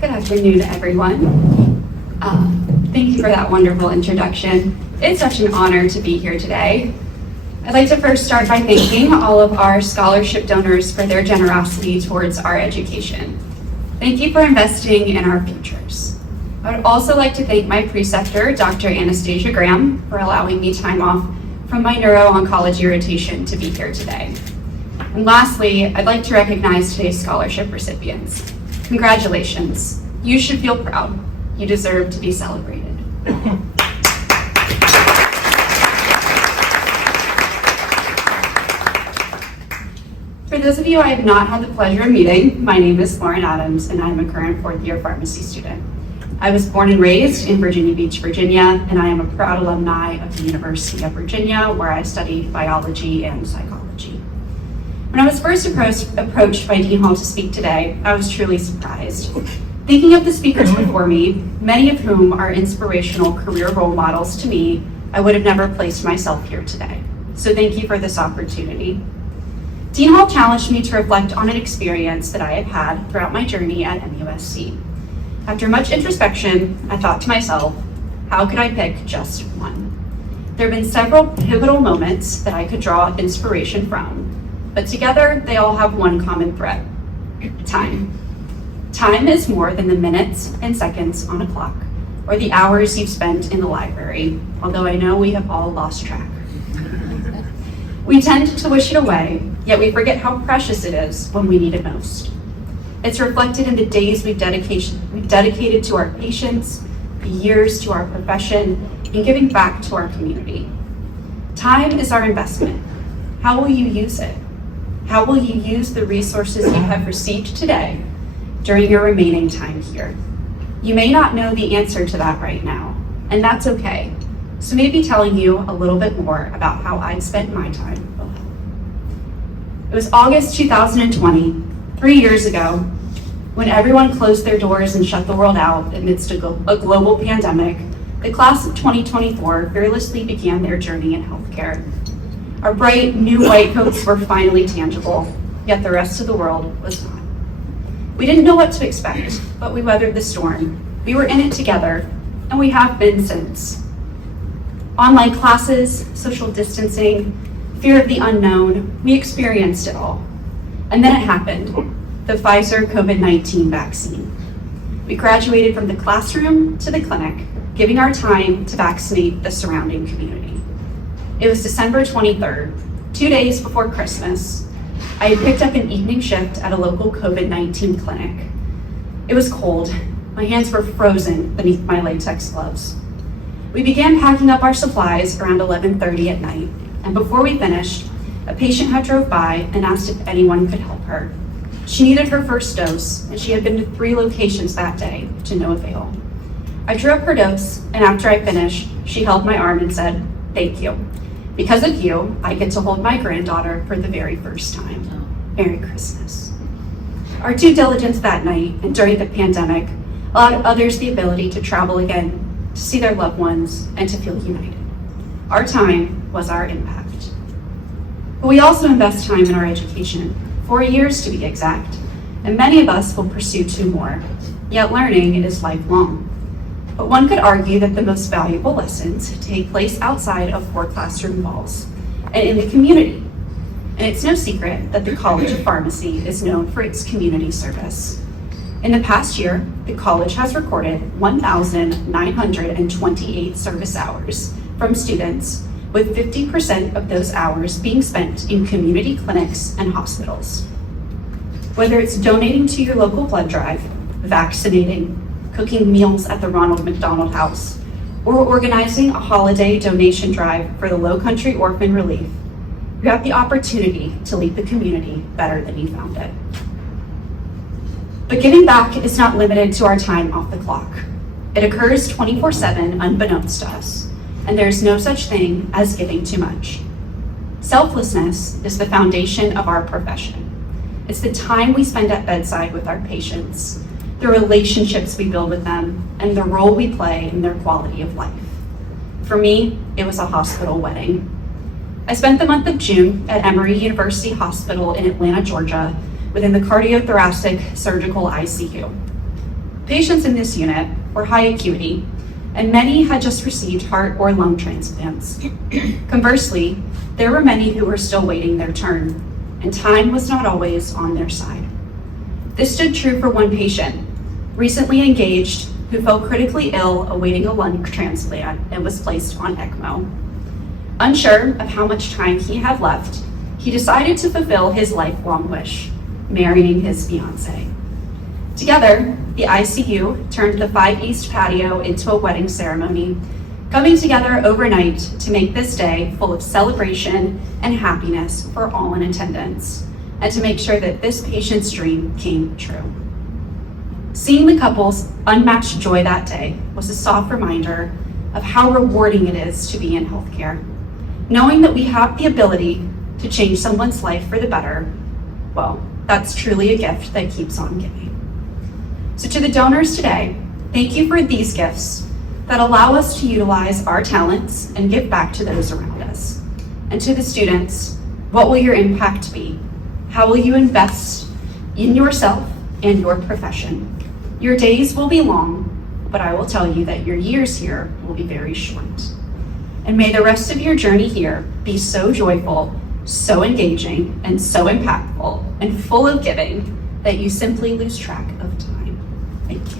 Good afternoon, everyone. Thank you for that wonderful introduction. It's such an honor to be here today. I'd like to first start by thanking all of our scholarship donors for their generosity towards our education. Thank you for investing in our futures. I would also like to thank my preceptor, Dr. Anastasia Graham, for allowing me time off from my neuro-oncology rotation to be here today. And lastly, I'd like to recognize today's scholarship recipients. Congratulations. You should feel proud. You deserve to be celebrated. For those of you I have not had the pleasure of meeting, my name is Lauren Adams, and I'm a current fourth-year pharmacy student. I was born and raised in Virginia Beach, Virginia, and I am a proud alumni of the University of Virginia, where I studied biology and psychology. When I was first approached by Dean Hall to speak today, I was truly surprised. Thinking of the speakers before me, many of whom are inspirational career role models to me, I would have never placed myself here today. So thank you for this opportunity. Dean Hall challenged me to reflect on an experience that I have had throughout my journey at MUSC. After much introspection, I thought to myself, how could I pick just one? There have been several pivotal moments that I could draw inspiration from, but together they all have one common thread: time. Time is more than the minutes and seconds on a clock, or the hours you've spent in the library, although I know we have all lost track. We tend to wish it away, yet we forget how precious it is when we need it most. It's reflected in the days we've dedicated to our patients, the years to our profession, and giving back to our community. Time is our investment. How will you use it? How will you use the resources you have received today during your remaining time here? You may not know the answer to that right now, and that's okay. So maybe telling you a little bit more about how I've spent my time will help. It was August 2020, 3 years ago, when everyone closed their doors and shut the world out amidst a global pandemic. The class of 2024 fearlessly began their journey in healthcare. Our bright new white coats were finally tangible, yet the rest of the world was not. We didn't know what to expect, but we weathered the storm. We were in it together, and we have been since. Online classes, social distancing, fear of the unknown, we experienced it all. And then it happened, the Pfizer COVID-19 vaccine. We graduated from the classroom to the clinic, giving our time to vaccinate the surrounding community. It was December 23rd, 2 days before Christmas. I had picked up an evening shift at a local COVID-19 clinic. It was cold. My hands were frozen beneath my latex gloves. We began packing up our supplies around 11:30 at night, and before we finished, a patient had drove by and asked if anyone could help her. She needed her first dose, and she had been to 3 locations that day, to no avail. I drew up her dose, and after I finished, she held my arm and said, "Thank you. Because of you, I get to hold my granddaughter for the very first time. Merry Christmas." Our due diligence that night and during the pandemic allowed others the ability to travel again, to see their loved ones, and to feel united. Our time was our impact. But we also invest time in our education, 4 years to be exact, and many of us will pursue 2 more, yet learning is lifelong. But one could argue that the most valuable lessons take place outside of 4 classroom walls and in the community. And it's no secret that the College of Pharmacy is known for its community service. In the past year, the college has recorded 1,928 service hours from students, with 50% of those hours being spent in community clinics and hospitals. Whether it's donating to your local blood drive, vaccinating, cooking meals at the Ronald McDonald House, or organizing a holiday donation drive for the Low Country Orphan Relief, you have the opportunity to leave the community better than you found it. But giving back is not limited to our time off the clock. It occurs 24/7 unbeknownst to us, and there's no such thing as giving too much. Selflessness is the foundation of our profession. It's the time we spend at bedside with our patients, the relationships we build with them, and the role we play in their quality of life. For me, it was a hospital wedding. I spent the month of June at Emory University Hospital in Atlanta, Georgia, within the cardiothoracic surgical ICU. Patients in this unit were high acuity, and many had just received heart or lung transplants. Conversely, there were many who were still waiting their turn, and time was not always on their side. This stood true for one patient, recently engaged, who fell critically ill awaiting a lung transplant and was placed on ECMO. Unsure of how much time he had left, he decided to fulfill his lifelong wish, marrying his fiancée. Together, the ICU turned the 5 East patio into a wedding ceremony, coming together overnight to make this day full of celebration and happiness for all in attendance, and to make sure that this patient's dream came true. Seeing the couple's unmatched joy that day was a soft reminder of how rewarding it is to be in healthcare. Knowing that we have the ability to change someone's life for the better, well, that's truly a gift that keeps on giving. So to the donors today, thank you for these gifts that allow us to utilize our talents and give back to those around us. And to the students, what will your impact be? How will you invest in yourself and your profession? Your days will be long, but I will tell you that your years here will be very short. And may the rest of your journey here be so joyful, so engaging, and so impactful, and full of giving that you simply lose track of time. Thank you.